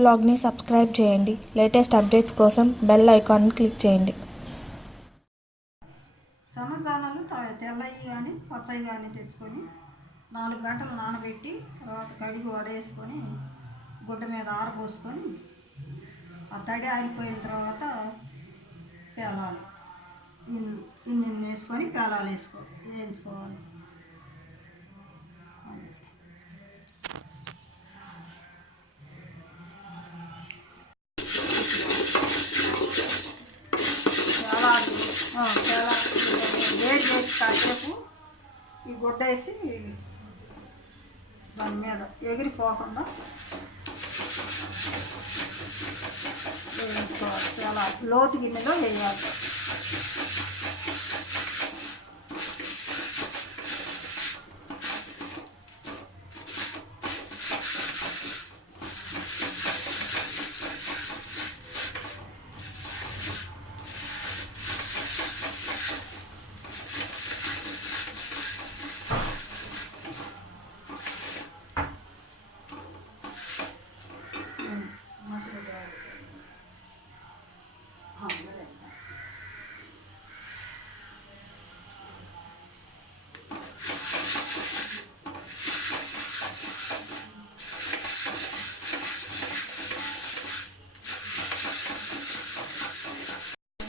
వ్లాగ్ని subscribe చేయండి. Latest updates కోసం bell ఐకాన్ని క్లిక్ చేయండి. సన్నజానాలు తెల్లవి కానీ పచ్చవి కానీ తెచ్చుకొని 4 గంటలు నానబెట్టి తర్వాత కడిగి వడేసుకొని గుడ్డ మీద ఆరబోసుకొని ఆ తడి ఆరిపోయిన తర్వాత పేలాలు ఇన్ని వేసుకొని పేలాలు వేయించుకోవాలి. వేడి చేసి కాసేపు ఈ గుడ్డ వేసి దాని మీద ఎగిరిపోకుండా వేయించుకోవాలి. చాలా లోతు గిన్నెలో వేయాలి.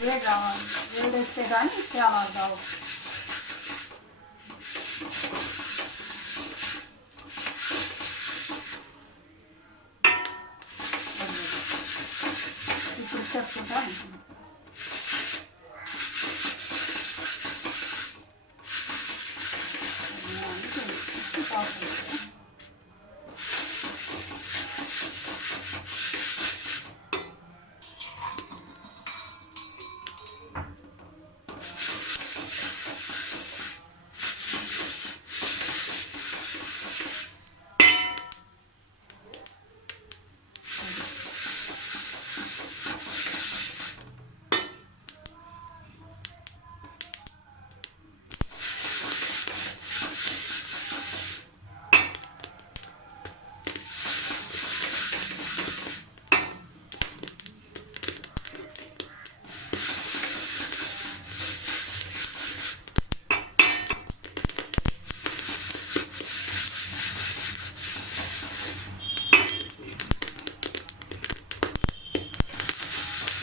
వేడి రావాలి. వేడి వస్తే కానీ చాలా కావు. ఇప్పుడు చెప్పుకుంటా ఉంటుంది.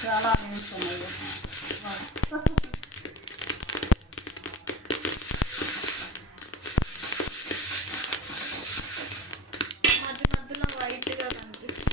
చాలా వేస్తున్నాయి. మధ్య మధ్యలో వైట్గా కనిపిస్తుంది.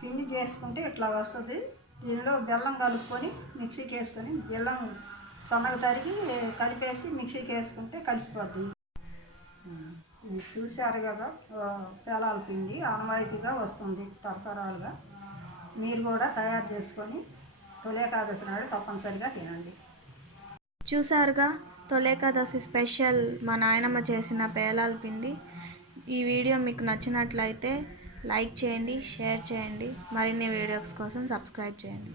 పిండి చేసుకుంటే ఇట్లా వస్తుంది. దీనిలో బెల్లం కలుపుకొని మిక్సీకి వేసుకొని బెల్లం సన్నగా తరిగి కలిపేసి మిక్సీకి వేసుకుంటే కలిసిపోద్ది. ఇది చూశారు కదా, పేలాల పిండి ఆనవాయితీగా వస్తుంది తరతరాలుగా. మీరు కూడా తయారు చేసుకొని తొలి ఏకాదశి నాడు తప్పనిసరిగా తినండి. చూసారుగా, తొలి ఏకాదశి స్పెషల్ మా నాయనమ్మ చేసిన పేలాల పిండి. ఈ వీడియో మీకు నచ్చినట్లయితే లైక్ చేయండి, షేర్ చేయండి. మరిన్ని వీడియోస్ కోసం సబ్స్క్రైబ్ చేయండి.